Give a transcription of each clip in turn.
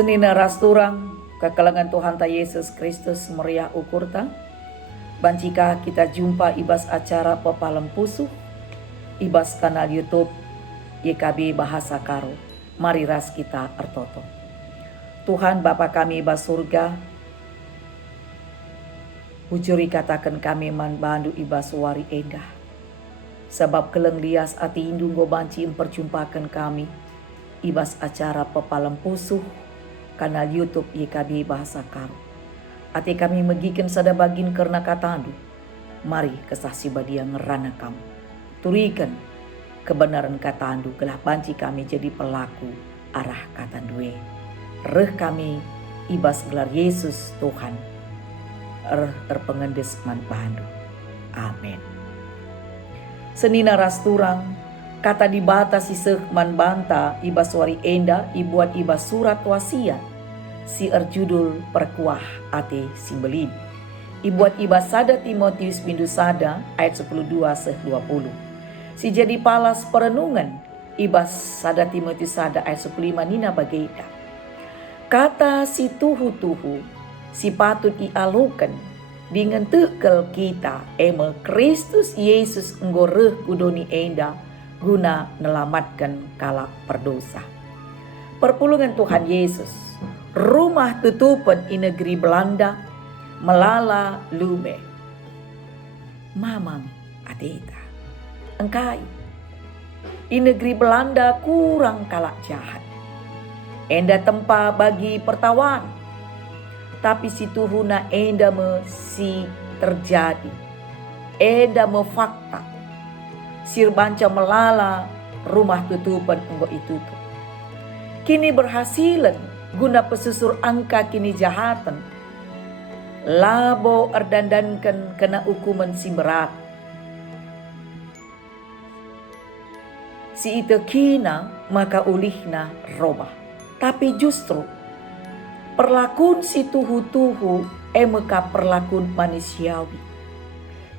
Senina rasturang kekalangan Tuhan ta Yesus Kristus meriah ukurta. Bancika kita jumpa ibas acara Pepalam Pusuh, ibas kanal YouTube YKB Bahasa Karo. Mari ras kita ertoto. Tuhan Bapa kami ibas surga, hujuri katakan kami man bandu ibas wari endah. Sebab keleng lias ati indung go banci memperjumpakan kami ibas acara Pepalam Pusuh kanal YouTube YKB Bahasa Karo. Ati kami megiken sada bagin karena katandu. Mari kesaksi badia ngerana kamu. Turikan kebenaran katandu gelah banci kami jadi pelaku arah katandue. Reh kami ibas gelar Yesus Tuhan. Terpengendes man bandu. Amin. Senina rasturang kata dibatasi man banta ibas wari enda ibuat ibas surat wasiat si erjudul perkuah ate simbelin. Ibuat ibas sada Timotius bindu sada ayat 12-20. Si jadi palas perenungan ibas sada Timotius sada ayat 15 nina bageda. Kata si tuhu-tuhu si patut ialukan dengan tekel kita eme Kristus Yesus nggoreh kudoni enda guna nelamatkan kala perdosa. Perpulungan Tuhan Yesus, rumah tutupan di negeri Belanda, melala lume. Mamang adeta, engkai. Di negeri Belanda kurang kalak jahat. Enda tempa bagi pertawan. Tapi si tuhuna enda si terjadi. Enda fakta. Sir banca melala rumah tutupan enggo itu tuh. Kini berhasilan guna pesusur angka kini jahatan. Labo erdandankan kena hukuman si berat. Si itu kina maka ulihna robah. Tapi justru perlakuan si tuhu-tuhu emeka perlakuan manusiawi.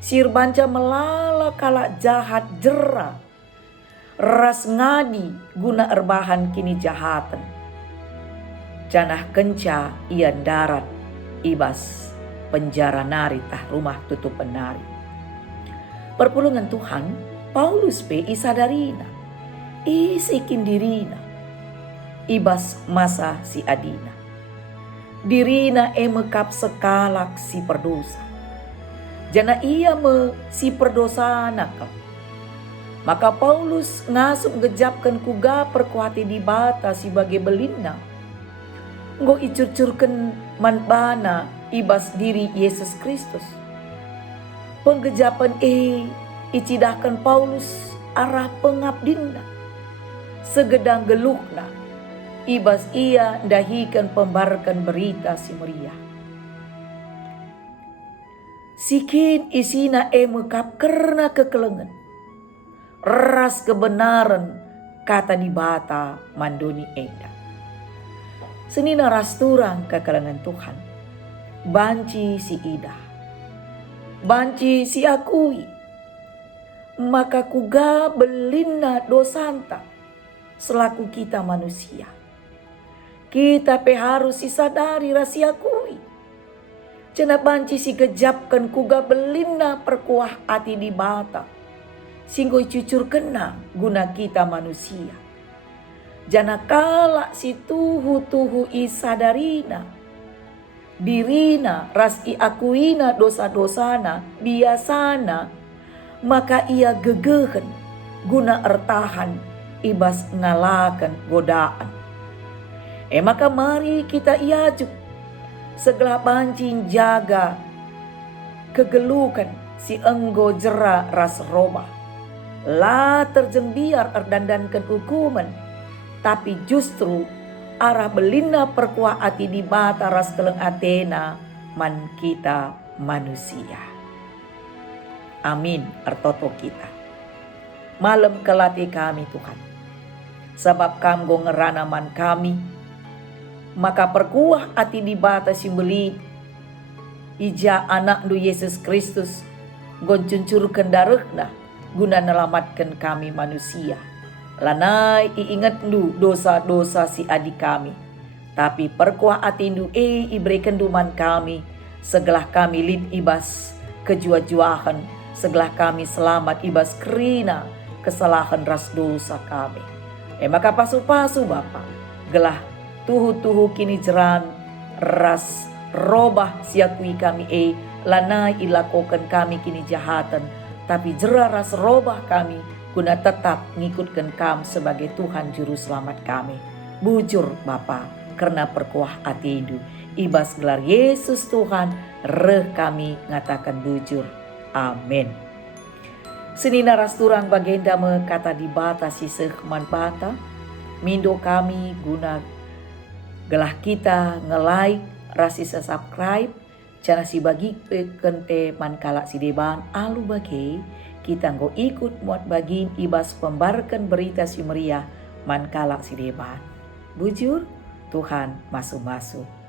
Sir banca melala kalak jahat jera. Ras ngadi guna erbahan kini jahatan. Janah kenca ian darat ibas penjara nari tah rumah tutup penari. Perpulungan Tuhan Paulus pe isadarina isikin dirina ibas masa si adina. Dirina emekap sekalak si perdosa. Jana ia si perdosa nakal. Maka Paulus ngasup ngejapkan kuga perkuati di bata si bagai belina. Ngo icurcurkan manbana ibas diri Yesus Kristus. Penggejapan icidahkan Paulus arah pengabdinna. Segedang gelukna ibas ia dahikan pembarkan berita si meriah. Sikin isina emekap karena kekelengan. Ras kebenaran kata di bata mandoni enda. Senina rasturang kekalangan Tuhan. Banci si ida. Banci si akui. Maka kuga belina dosanta selaku kita manusia. Kita pe harus sadari rasi akui. Cena banci si kejapkan kuga belina perkuah hati di bata. Singgo cucur kena guna kita manusia. Jana kala si tuhu-tuhu isadarina. Dirina ras akuina dosa-dosana biasana. Maka ia gegehen guna ertahan ibas ngalakan godaan. Maka mari kita iajuk. Segala bancing jaga kegelukan si enggo jera ras robah. La terjembiar erdandankan hukuman. Tapi justru arah belina perkuah ati di bata ras keleng atena man kita manusia. Amin ertoto kita. Malam kelati kami Tuhan. Sebab kamgo ngerana man kami. Maka perkuah ati di bata simbeli. Ija anak du Yesus Kristus. Goncuncurkan darahna. Guna nelamatkan kami manusia. Lanai iingat lu dosa-dosa si adik kami. Tapi perkuah atindu iberikan duman kami, segelah kami lid ibas kejua-juahan, segelah kami selamat ibas kerina kesalahan ras dosa kami. Maka pasu-pasu Bapa, gelah tuhu-tuhu kini jeran ras robah siakui kami lanai ilakokan kami kini jahatan, tapi jera ras robah kami guna tetap ngikutkan kam sebagai Tuhan Juru Selamat kami. Bujur Bapa, karena perkuah atindu, ibas gelar Yesus Tuhan, reh kami ngatakan bujur. Amin. Seni naras turang bagenda me kata dibatasi sehman bata, mindo kami guna gelah kita nge-like, rasi subscribe, cara si bagi kente mankala si deban alu bagi kita nggo ikut muat bagin ibas pembarkan berita si meriah mankala si deban. Bujur Tuhan masuk-masuk.